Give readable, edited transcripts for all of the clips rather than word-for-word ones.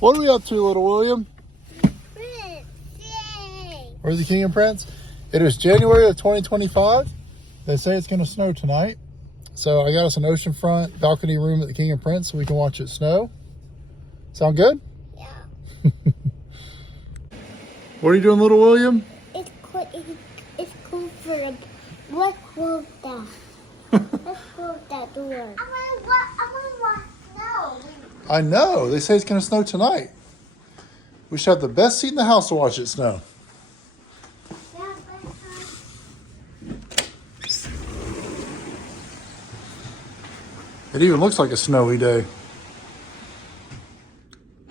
What are we up to, little William? Prince, yay! We're the King and Prince. It is January of 2025. They say it's going to snow tonight. So I got us an oceanfront balcony room at the King and Prince so we can watch it snow. Sound good? Yeah. What are you doing, little William? It's cool for the. Let's close that. Let's close that door. I want to watch snow. I know. They say it's going to snow tonight. We should have the best seat in the house to watch it snow. It even looks like a snowy day.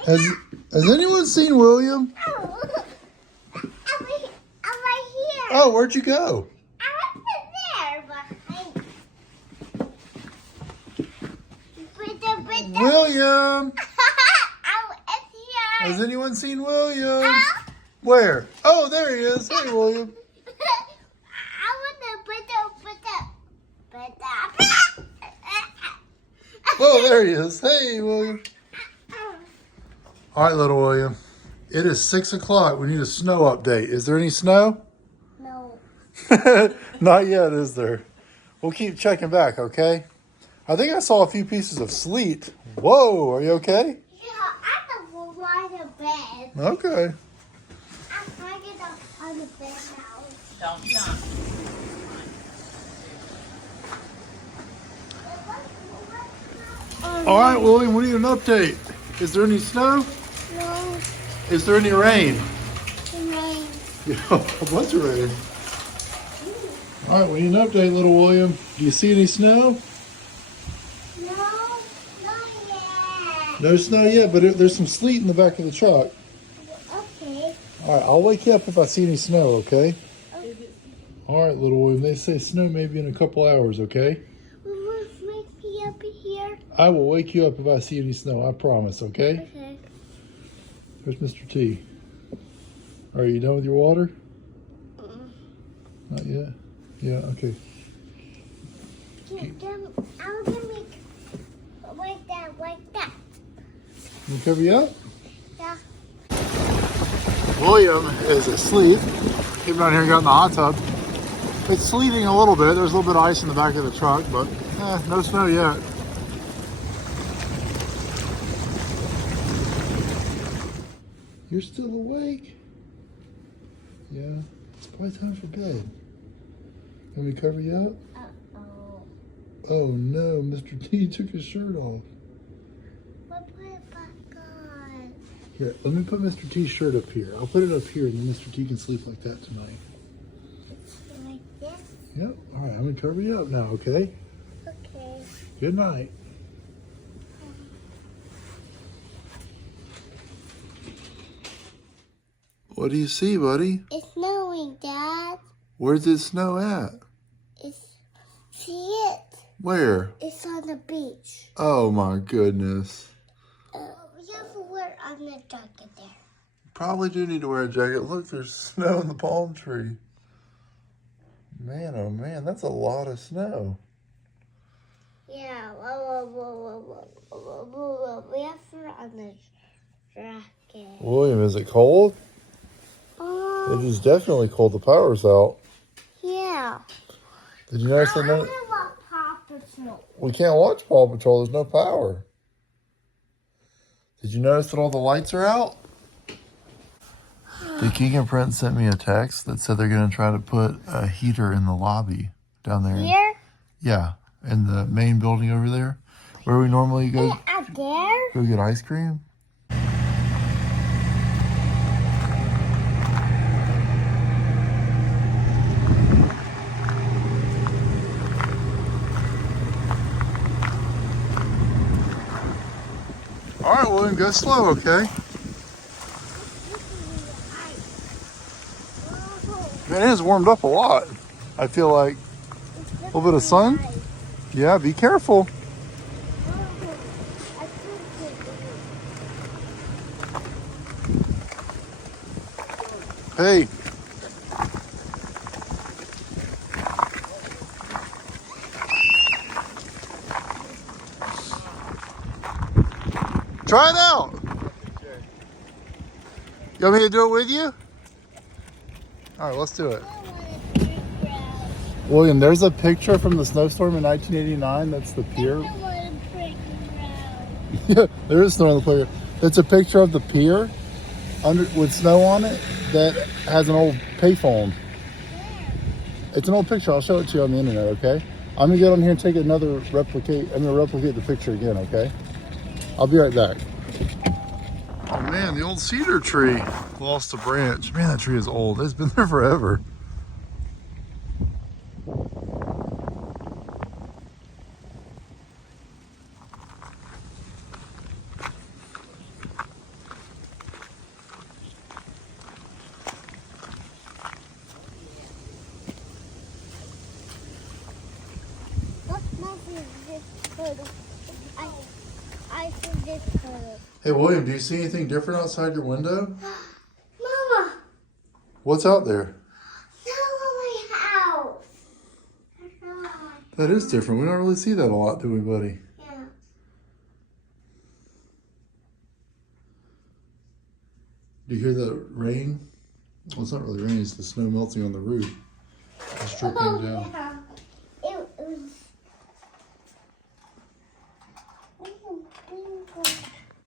Has anyone seen William? Oh, I'm right here. Oh, where'd you go? I wasn't there, but William! it's here. Has anyone seen William? Where? Oh, there he is. Hey, William. Oh, there he is. Hey, William. All right, little William. It is 6 o'clock. We need a snow update. Is there any snow? No. Not yet, is there? We'll keep checking back, okay? I think I saw a few pieces of sleet. Whoa, are you okay? Yeah, I can go lie in bed. Okay. I'm trying to get up on the bed now. Don't jump. All right, William, we need an update. Is there any snow? No, Is there any rain? rain. Yeah, a bunch of rain. All right, we need an update, little William. Do you see any snow? No, not yet. No snow yet, but there's some sleet in the back of the truck. Okay. All right, I'll wake you up if I see any snow, okay? All right, little William, they say snow maybe in a couple hours, okay? Will you wake me up here? I will wake you up if I see any snow, I promise, okay? Okay. There's Mr. T. Are you done with your water? Not yet? Yeah, okay. I'm gonna make like that. Can we cover you up? Yeah. William is asleep. Came down here and got in the hot tub. It's sleeting a little bit. There's a little bit of ice in the back of the truck, but no snow yet. You're still awake? Yeah, it's probably time for bed. Let me cover you up? Uh-oh. Oh no, Mr. T took his shirt off. We'll put it back on. Here, let me put Mr. T's shirt up here. I'll put it up here and then Mr. T can sleep like that tonight. Like this? Yep, all right, I'm gonna cover you up now, okay? Okay. Good night. What do you see, buddy? It's snowing, Dad. Where's it snow at? See it? Where? It's on the beach. Oh my goodness. We have to wear on the jacket there. Probably do need to wear a jacket. Look, there's snow in the palm tree. Man, oh man, that's a lot of snow. Yeah. We have to wear on the jacket. William, is it cold? It is definitely cold. The power's out. Yeah. Did you notice that? I want to watch Paw Patrol. We can't watch Paw Patrol. There's no power. Did you notice that all the lights are out? The King and Prince sent me a text that said they're going to try to put a heater in the lobby down there. Here? Yeah, in the main building over there, where we normally go. Out there? Go get ice cream. All right, William, go slow, okay? Man, it has warmed up a lot. I feel like a little bit of sun. Yeah, be careful. Hey. Try it out. You want me to do it with you? All right, let's do it. I want a big ground. William, there's a picture from the snowstorm in 1989. That's the pier. I want a big ground. Yeah, there is snow on the pier. It's a picture of the pier with snow on it that has an old payphone. It's an old picture. I'll show it to you on the internet, okay? I'm gonna get on here and take another replicate. I'm gonna replicate the picture again, okay? I'll be right back. Oh man, the old cedar tree lost a branch. Man, that tree is old. It's been there forever. What movie is this photo? I see this photo. Hey William, do you see anything different outside your window? Mama, What's out there? that's my house. That is different. We don't really see that a lot, do we, buddy? Yeah. Do you hear the rain? Well, it's not really rain. It's the snow melting on the roof. It's dripping down. Yeah.